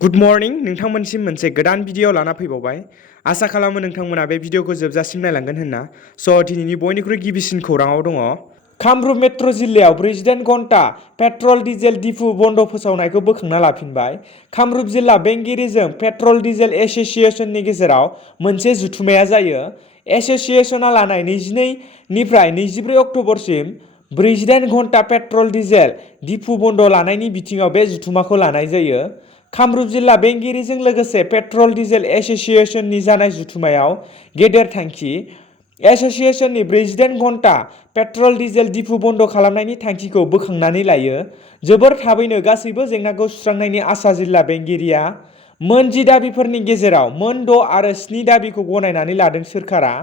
Good morning नोंथांमोनसिम मोनसे गोदान video लाना फैबावबाय। आसा खालामो नोंथांमोना बे भिडिअखौ जोबजासिम नायलांगोन होनना। दिनैनि बयनिख्रुइ गिबिसिन खौराङाव दङ। कामरुप मेट्र' जिल्लायाव 48 घन्टा पेट्रल डिजेल दिपु बन्द फोसावनायखौ बोखांना लाफिनबाय। कामरुप जिल्ला बेंगिरिजों पेट्रल डिजेल एस'सिएशननि गेजेराव मोनसे जथुम्माया जायो। एस'सिएशना लानाय 22 निफ्राय 24 अक्ट'बरसिम 48 घन्टा पेट्रल डिजेल दिपु बन्द लानायनि बिथिङाव बे जथुम्माखौ लानाय जायो। कामरुप जिल्ला बेंगिरिजों लोगोसे पेट्रल डिजेल एस'सिएशननि जानाय जथुम्मायाव गेदेर थांखि। एस'सिएशननि 48 घन्टा पेट्रल डिजेल दिपु बन्द खालामनायनि थांखिखौ बोखांनानै लायो। जोबोर थाबैनो गासैबो जेंनाखौ सुस्रांनायनि आसा जिल्ला बेंगिरिया। मोन 10 दाबिफोरनि गेजेराव मोन 6 आरो 7 दाबिखौ गनायनानै लादों सोरखारा।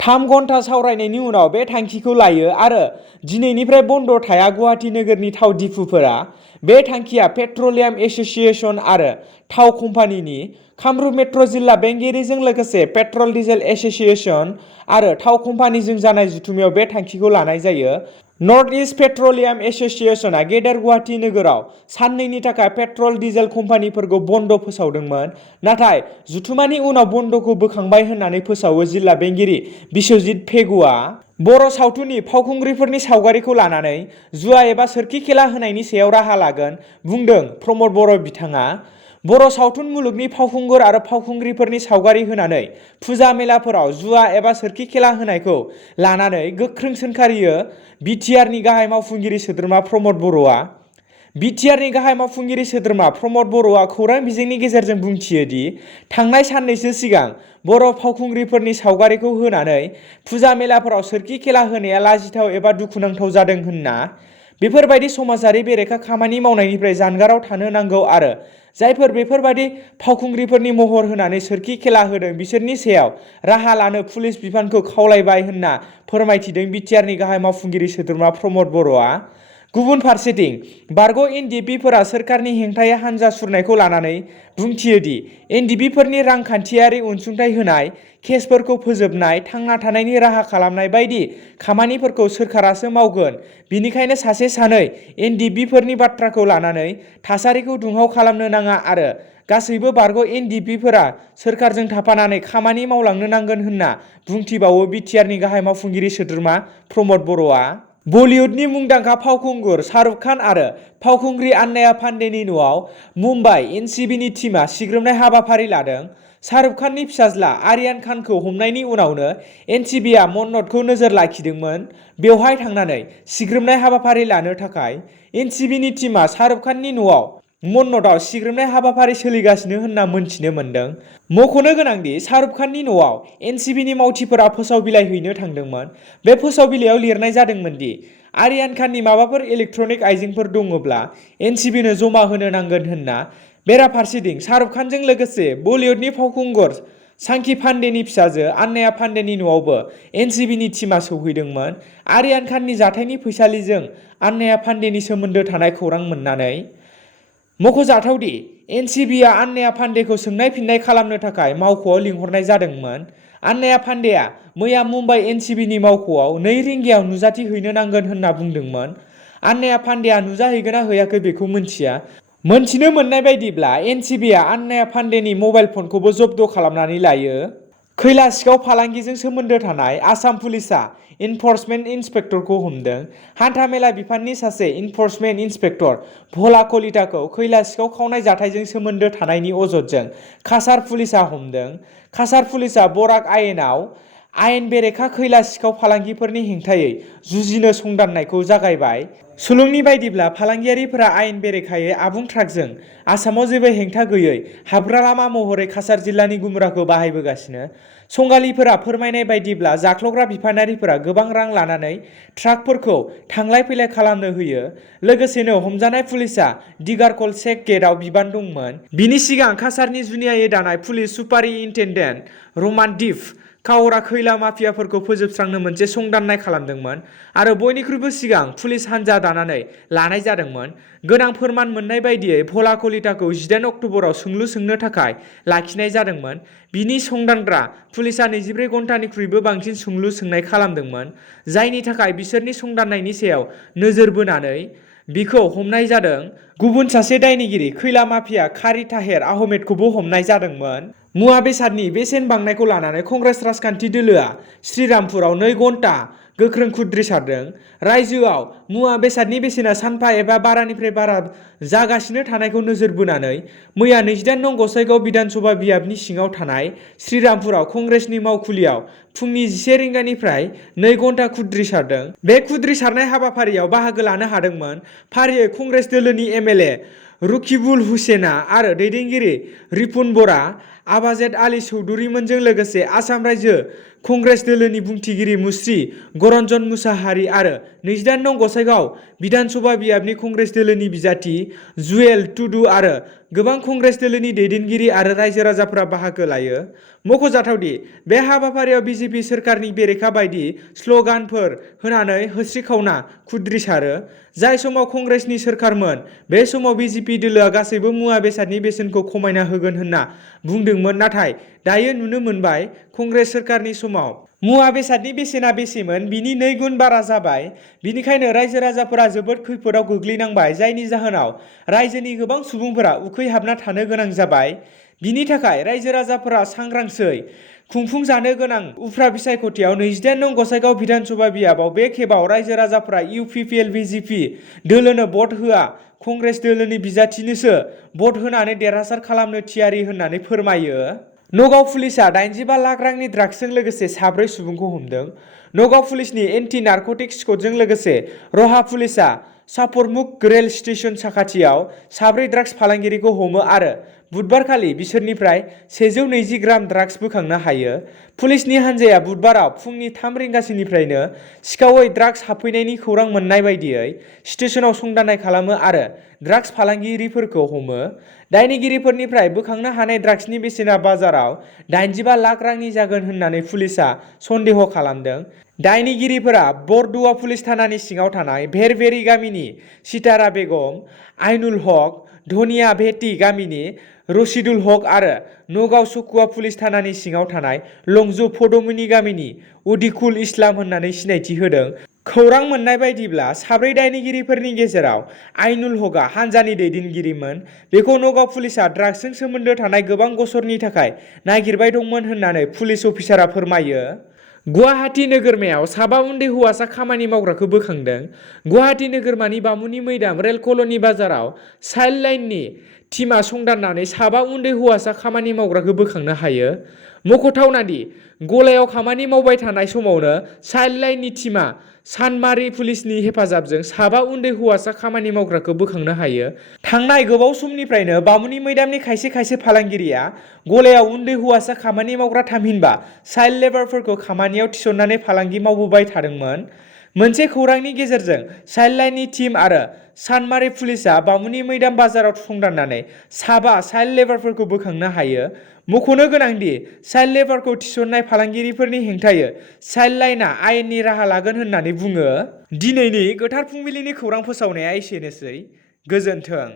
3 घन्टा सावरायनायनि उनाव बे थांखिखौ लायो आरो दिनैनिफ्राय बन्द थाया गुवाहाटि नोगोरनि थाव दिपुफोरा। बे थांखिया पेट्रलियाम एस'सिएशन आरो थाव कम्पानिनि। कामरुप मेट्र' जिल्ला बेंगिरिजों लोगोसे पेट्रल डिजेल एस'सिएशन आरो थाव कम्पानिजों जानाय जथुम्मायाव बे थांखिखौ लानाय जायो। नर्थ इस्ट पेट्रलियाम एस'सिएशनआ गेदेर गुवाहाटि नोगोराव साननैनि थाखाय पेट्रल डिजेल कम्पानिफोरखौ बन्द फोसावदोंमोन, नाथाय जथुम्मानि उनाव बन्दखौ बोखांबाय होननानै फोसावो जिल्ला बेंगिरि बिश्वजित पेगुआ। बर' सावथुननि फावखुंग्रिफोरनि सावगारिखौ लानानै जुवा एबा सोरखि खेला होनायनि सायाव राहा लागोन बुंदों प्रमद बर' बिथाङा। बर' सावथुन मुलुगनि फावखुंगुर आरो फावखुंग्रिफोरनि सावगारि होनानै फुजा मेलाफोराव जुवा एबा सोरखि खेला होनायखौ लानानै गोख्रों सोंखारियो बिटिआरनि गाहाय मावफुंगिरि सोद्रोमा प्रमद बर'आ। बिटिआरनि गाहाय मावफुंगिरि सोद्रोमा प्रमद बर'आ खौरां बिजोंनि गेजेरजों बुंथियो दि थांनाय साननैसो सिगां बर' फावखुंग्रिफोरनि सावगारिखौ होनानै फुजा मेलाफोराव सोरखि खेला होनाया लाजिथाव एबा दुखुनांथाव जादों होनना। बेफोरबायदि समाजारि बेरेखा खामानि मावनायनिफ्राय जानगाराव थानो नांगौ आरो जायफोर बेफोरबायदि फावखुंग्रिफोरनि महर होनानै सोरखि खेला होदों बिसोरनि सायाव राहा लानो पुलिस बिफानखौ खावलायबाय होनना फोरमायथिदों बिटिआरनि गाहाय मावफुंगिरि सोद्रोमा प्रमद बर'आ। गुबुन फारसेथिं बारग' एनडिपिफोरा सोरखारनि हेंथायै हान्जा सुरनायखौ लानानै बुंथियो दि एनडिपिफोरनि रांखान्थियारि अनसुंथाइ होनाय, केसफोरखौ फोजोबनाय, थांना थानायनि राहा खालामनाय बायदि खामानिफोरखौ सोरखारासो मावगोन। बिनिखायनो सासे सानै एनडिपिफोरनि बाथ्राखौ लानानै थासारिखौ दुंहाव खालामनो नाङा आरो गासैबो बारग' एनडिपिफोरा सोरखारजों थाफानानै खामानि मावलांनो नांगोन होनना बुंथिबावो बिटिआरनि गाहाय मावफुंगिरि सोद्रोमा प्रमद बर'आ। बलिउडनि मुंदांखा फावखुंगुर शाहरुख खान आरो फावखुंग्रि आन्नाया पान्डेनि न'आव मुम्बाइ एनसिबिनि टीमआ सिग्रोमनाय हाबाफारि लादों। शाहरुख खाननि फिसाज्ला आर्यान खानखौ हमनायनि उनावनो एनसिबिआ मन्नतखौ नोजोर लाखिदोंमोन। बेवहाय थांनानै सिग्रोमनाय हाबाफारि लानो थाखाय एनसिबिनि टीमआ शाहरुख खाननि न'आव मन्नतआव सिग्रोमनाय हाबाफारि सोलिगासिनो होनना मोनथिनो मोन्दों। मख'नो गोनांदि शाहरुख खाननि न'आव एनसिबिनि मावथिफोरा फोसाव बिलाइ हैनो थांदोंमोन। बे फोसाव बिलाइयाव लिरनाय जादोंमोन दि आर्यान खाननि माबाफोर इलेक्ट्रनिक आइजेंफोर दङब्ला एनसिबिनो जमा होनो नांगोन होनना। बेराफारसेथिं शाहरुख खानजों लोगोसे बलिउडनि फावखुंगुर सांकी पान्डेनि फिसाजो आन्नाया पान्डेनि न'आवबो एनसिबिनि टीमआ सौहैदोंमोन। आर्यान खाननि जाथायनि फैसालिजों आन्नाया पान्डेनि सोमोन्दो थानाय खौरां मोननानै। मख'जाथावदि एनसिबिआ आन्नाया पान्डेखौ सोंनाय फिननाय खालामनो थाखाय मावख'आव लिंहरनाय जादोंमोन। आन्नाया पान्डेआ मैया मुम्बाइ एनसिबिनि मावख'आव 2 रिंगायाव नुजाथि हैनो नांगोन होनना बुंदोंमोन। आन्नाया पान्डेआ नुजाहैगोना हैयाखै बेखौ मिन्थिया। मोनथिनो मोननाय बायदिब्ला एनसिबिआ आन्नाया पान्डेनि मबाइल फनखौबो जब्द खालामनानै लायो। खैला सिखाव फालांगिजों सोमोन्दो थानाय आसाम पुलिसआ इनफर्समेन्ट इन्सपेक्टरखौ हमदों। हान्था-मेला बिफाननि सासे इनफर्समेन्ट इन्सपेक्टर भला कलिताखौ खैला सिखाव खावनाय जाथायजों सोमोन्दो थानायनि अजदजों काछार पुलिसआ हमदों। काछार पुलिसआ बराक आयेनाव आयेन बेरेखा खैला सिखाव फालांगिफोरनि हेंथायै जुजिनो संदाननायखौ जागायबाय। सुलुंनि बायदिब्ला फालांगियारिफोरा आयेन बेरेखायै आबुं ट्राकजों आसामाव जेबो हेंथा गैयै हाबग्रा लामा महरै काछार जिल्लानि गुमुराखौ बाहायबोगासिनो। संगालिफोरा फोरमायनाय बायदिब्ला जाख्लग्रा बिफानारिफोरा गोबां रां लानानै ट्राकफोरखौ थांलाय फैलाय खालामनो होयो। लोगोसेनो हमजानाय पुलिसआ दिगारकल चेक गेटआव बिबान दंमोन। बिनि सिगां काछारनि जुनियायै दानाय पुलिस सुपारिनटेन्डेन्ट रमानदीप काउरआ खैला माफियाफोरखौ फोजोबस्रांनो मोनसे संदाननाय खालामदोंमोन आरो बयनिख्रुइबो सिगां पुलिस हानजा दानानै लानाय जादोंमोन। गोनां फोरमान मोननाय बायदियै भला कलिताखौ 18 अक्ट'बराव सोंलु सोंनो थाखाय लाखिनाय जादोंमोन। बिनि संदानग्रा पुलिसआ 24 घन्टानिख्रुइबो बांसिन सोंलु सोंनाय खालामदोंमोन, जायनि थाखाय बिसोरनि संदाननायनि सायाव नोजोर बोनानै बिखौ हमनाय जादों। गुबुन सासे दायनिगिरि खैला माफिया खारी ताहेर आहमेदखौबो हमनाय जादोंमोन। मुवा बेसादनि बेसेन बांनायखौ लानानै कंग्रेस राजखान्थि दोलोआ श्रीरामपुराव 2 घन्टा गोख्रों खुद्रिसारदों। रायजोआव मुवा बेसादनि बेसेना सानफा एबा बारानिफ्राय बारा जागासिनो थानायखौ नोजोर बोनानै मैया 28 नं गसाइगाव बिधानसभा बियाबनि सिङाव थानाय श्रीरामपुराव कंग्रेसनि मावखुलियाव फुंनि 11 रिंगानिफ्राय 2 घन्टा खुद्रिसारदों। बे खुद्रिसारनाय हाबाफारियाव बाहागो लानो हादोंमोन फारियै कंग्रेस दोलोनि एमएलए रुकिबुल हुसेना आरो दैदेनगिरि रिपुन बरा, आबाजेद आली चौधुरीमोनजों लोगोसे आसाम रायजो कंग्रेस दोलोनि बुंथिगिरि मुस्रि गरन्जन मुसाहारि आरो 28 नं गसाइगाव बिधानसभा बियाबनि कंग्रेस दोलोनि बिजाथि जुएल टुडु आरो गोबां कंग्रेस दोलोनि दैदेनगिरि आरो रायजो राजाफोरा बाहागो लायो। मख'जाथावदि बे हाबाफारियाव बिजेपि सोरखारनि बेरेखा बायदि स्ल'गानफोर होनानै होस्रिखावना खुद्रिसारो। जाय समाव कंग्रेसनि सोरखारमोन बे समाव बिजेपि दोलोआ गासैबो मुवा बेसादनि बेसेनखौ खमायना होगोन होनना बुंदोंमोन, नाथाय दायो नुनो मोनबाय कंग्रेस सोरखारनि समाव मुवा बेसादनि बेसेना बेसेमोन बिनि 2 गुन बारा जाबाय। बिनिखायनो रायजो राजाफोरा जोबोद खैफोदाव गोग्लैनांबाय, जायनि जाहोनाव रायजोनि गोबां सुबुंफोरा उखैहाबना थानो गोनां जाबाय। बिनि थाखाय रायजो राजाफोरा सांग्रांसै खुंफुंजानो गोनां उफ्रा बिसायख'थियाव 28 नं गसाइगाव बिधानसभा बियाबाव बे खेबाव रायजो राजाफोरा इउपिपिएल बिजेपि दोलोनो भट होआ, कंग्रेस दोलोनि बिजाथिनोसो भट होनानै देरहासार खालामनो थियारि होननानै फोरमायो। नगाव पुलिसआ 85 लाख रांनि ड्राग्सजों लोगोसे 4 सुबुंखौ हमदों। नगाव पुलिसनि एन्टि नारकटिक स्क्वाडजों लोगोसे रहा पुलिसआ सापरमुख रेल स्टेशन साखाथियाव 4 ड्राग्स फालांगिरिखौ हमो आरो बुधबारखालि बिसोरनिफ्राय 120 ग्राम ड्राग्स बोखांनो हायो। पुलिसनि हान्जाया बुधबाराव फुंनि 3 रिंगासोनिफ्रायनो सिखावै ड्राग्स हाबफैनायनि खौरां मोननाय बायदियै स्टेशनाव संदाननाय खालामो आरो ड्राग्स फालांगिरिफोरखौ हमो। दायनिगिरिफोरनिफ्राय बोखांनो हानाय ड्राग्सनि बेसेना बाजाराव 85 लाख रांनि जागोन होननानै पुलिसआ सन्देह खालामदों। दायनिगिरिफोरा बरदुवा पुलिस थानानि सिङाव थानाय भेरभेरी गामिनि सितारा बेगम, आइनुल हक, धनिया भेटी गामिनि रशिदुल हक आरो नगाव सकुवा पुलिस थानानि सिङाव थानाय लंजु फदमिनी गामिनि उदिकुल इस्लाम होननानै सिनायथि होदों। खौरां मोननाय बायदिब्ला 4 दायनिगिरिफोरनि गेजेराव आइनुल हकआ हान्जानि दैदेनगिरिमोन। बेखौ नगाव पुलिसआ ड्राग्सजों सोमोन्दो थानाय गोबां गसरनि थाखाय नागिरबाय दंमोन होननानै पुलिस अफिसारा फोरमायो। गुवाहाटी नोगोरमायाव 4 उन्दै हौवासा खामानि मावग्राखौ बोखांदों। गुवाहाटी नोगोरमानि बामुनि मैदाम रेल कल'नि बाजाराव चाइल्ड लाइननि टीमआ संदाननानै 4 उन्दै हौवासा खामानि मावग्राखौ बोखांनो हायो। मख'थावनादि गलायाव खामानि मावबाय थानाय समावनो चाइल्ड लाइननि टीमआ सानमारि पुलिसनि हेफाजाबजों 4 उन्दै हौवासा खामानि मावग्राखौ बोखांनो हायो। थांनाय गोबाव समनिफ्रायनो बामुनि मैदामनि खायसे फालांगिरिया गलायाव उन्दै हौवासा खामानि मावग्रा थामहिनबा चाइल्ड लेबारफोरखौ खामानियाव थिसननानै फालांगि मावबोबाय थादोंमोन। मोनसे खौरांनि गेजेरजों चाइल्ड लाइननि टीम आरो सानमारि पुलिसआ बामुनि मैदाम बाजाराव संदाननानै 4 चाइल्ड लेबारफोरखौ बोखांनो हायो। मख'नो गोनांदि चाइल्ड लेबारखौ थिसननाय फालांगिरिफोरनि हेंथायै चाइल्ड लाइनआ आयेननि राहा लागोन होननानै बुङो। दिनैनि गोथार फुंबिलिनि खौरां फोसावनाया एसेनोसै। गोजोन्थों।